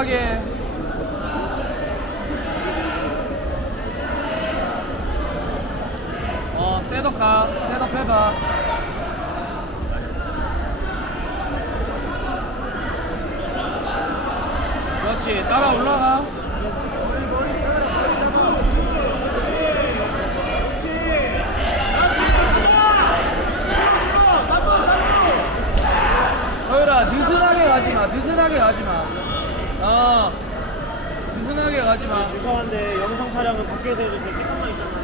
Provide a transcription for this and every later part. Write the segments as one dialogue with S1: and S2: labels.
S1: 느슨하게. 어, 셋업 가. 셋업 해봐. 그렇지. 따라 올라가. 느슨하게 가지 마. 느슨하게 가지 마. 어. 느슨하게 가지 마.
S2: 죄송한데 영상 촬영은 밖에서 해주세요. 찍고만 있잖아요.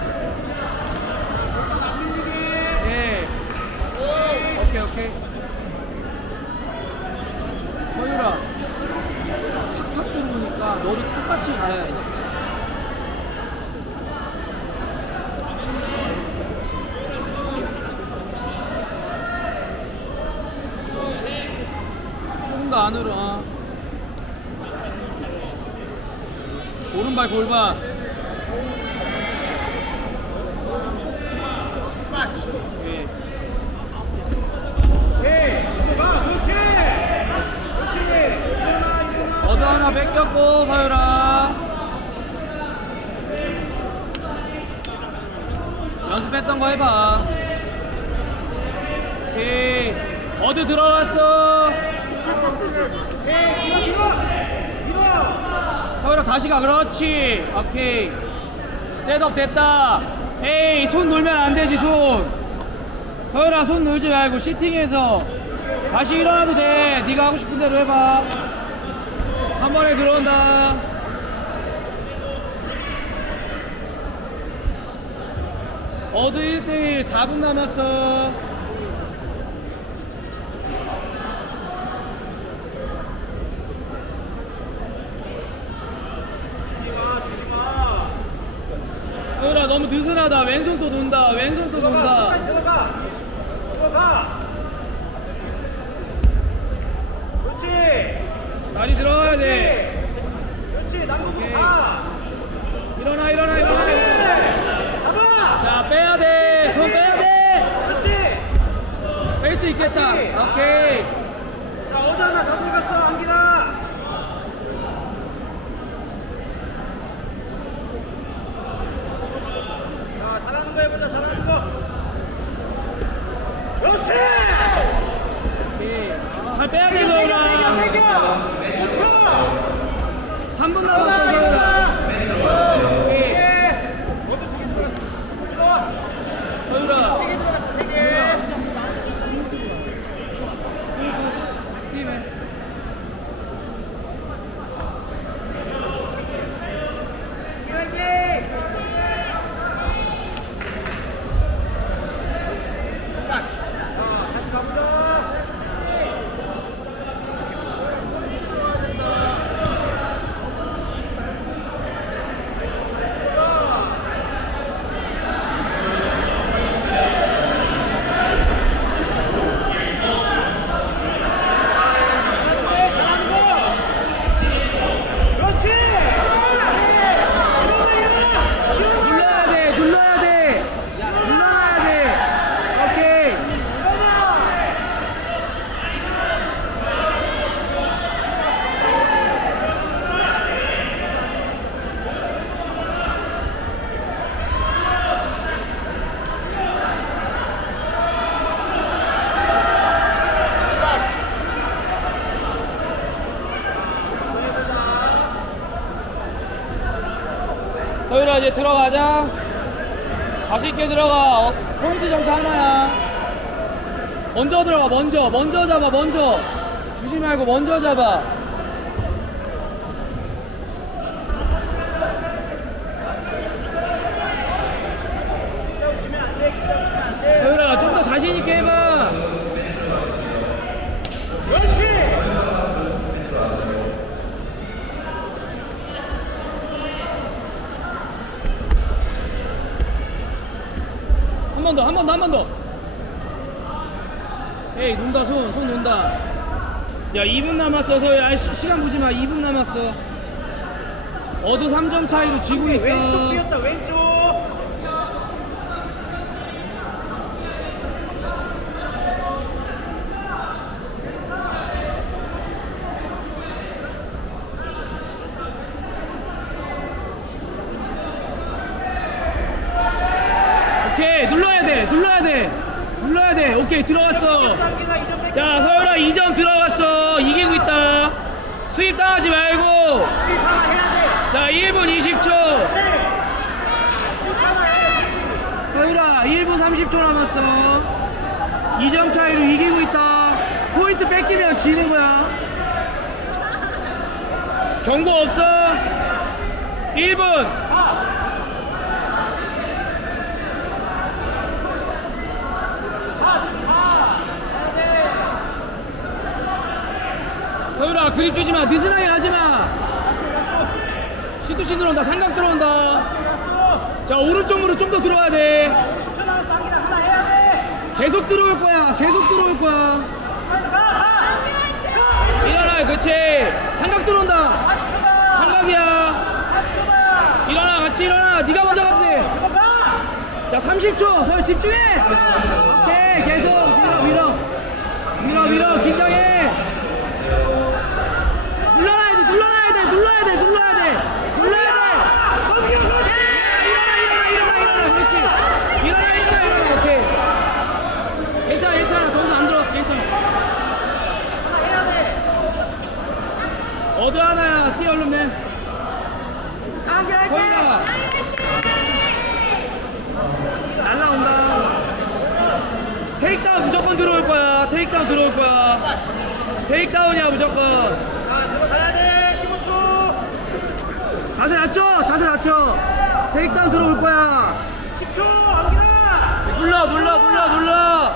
S1: 예. 오케이, 오케이. 서율아. 탁탁 들어오니까 너도 똑같이 가야 돼. 조금 더 안으로, 어. 오른발 골반. 예. 뺏겼고 서유라 연습했던 거 해봐 오케이 어드 들어갔어 서유라 다시 가 그렇지. 오케이. 셋업 됐다. 에이 손 놀면 안 되지 손. 서유라 손 놀지 말고 시팅해서 다시 일어나도 돼. 네가 하고 싶은 대로 해봐. 한 번에 들어온다. 어드 1대1 4분 남았어. 너무 느슨하다. 왼손 또 돈다. 왼손 또 돈다.
S2: 들어가. 들어가. 그렇지.
S1: 다리 들어가야 돼.
S2: 그렇지.
S1: 오케이.
S2: 가.
S1: 일어나 일어나 일어나.
S2: 잡아.
S1: 자 빼야 돼. 손 빼야 돼.
S2: 그렇지.
S1: 뺄 수 있겠다. 오케이.
S2: 자, 어디 하나 더 들어갔어, 한기라. 자, 잘하는 거 해보자, 잘하는 거. 그렇지!
S1: 오케이. 잘빼야 돼,
S2: 대겨,
S1: 서울아.
S2: 대겨, 대겨!
S1: 3분 남았어, 서울아. 오케이.
S2: 너도 두개 들어갔어. 들어와.
S1: 서울아.
S2: 세개 들어갔어, 세 개.
S1: 힘해.
S2: 화이팅! 자, 다시 가보자. 그렇지!
S1: 눌러야 돼, 눌러야 돼. 눌러야 돼. 오케이. 서윤아 이제 들어가자. 자신 있게 들어가. 어, 포인트 점수 하나야. 먼저 들어가. 먼저. 먼저 잡아. 먼저. 주지 말고 먼저 잡아 좀 더 자신 있게 해봐.
S2: 그렇지!
S1: 한 번 더. 한 번 더. 에이 논다 손. 손 논다. 야 2분 남았어 서윤아. 아이, 시- 시간 보지 마. 2분 남았어. 어드 3점 차이로 지고 있어.
S2: 왼쪽 비었다, 왼쪽!
S1: 돼 눌러야 돼. 눌러야 돼. 오케이 들어갔어.
S2: 상기가 2점 뺏기.
S1: 자 서울아 2점 들어갔어. 이기고 있다. 수입 당하지 말고. 자 1분 20초. 서울아 1분 30초 남았어. 2점 차이로 이기고 있다. 포인트 뺏기면 지는 거야. 경고 없어? 1분 서울아 그립 주지 마 느슨하게 하지 마 시투시 들어온다 삼각 들어온다 자 오른쪽 무릎 좀더 들어와야 돼
S2: 10초 남았어. 상기가 하나 해야 돼.
S1: 계속 들어올 거야 계속 들어올 거야. 일어나 그렇지 삼각 들어온다
S2: 40초다.
S1: 삼각이야
S2: 40초다.
S1: 일어나 같이 일어나 네가 먼저 가도
S2: 이거 가.
S1: 30초 서울 집중해 오케이 계속 밀어 밀어 밀어 밀어 긴장해 테이크다운 들어올 거야. 테이크다운이야 무조건.
S2: 아 들어가야 돼 15초
S1: 자세 낮춰, 자세 낮춰. 테이크다운 들어올 거야.
S2: 10초 안겨
S1: 눌러, 눌러, 눌러, 눌러.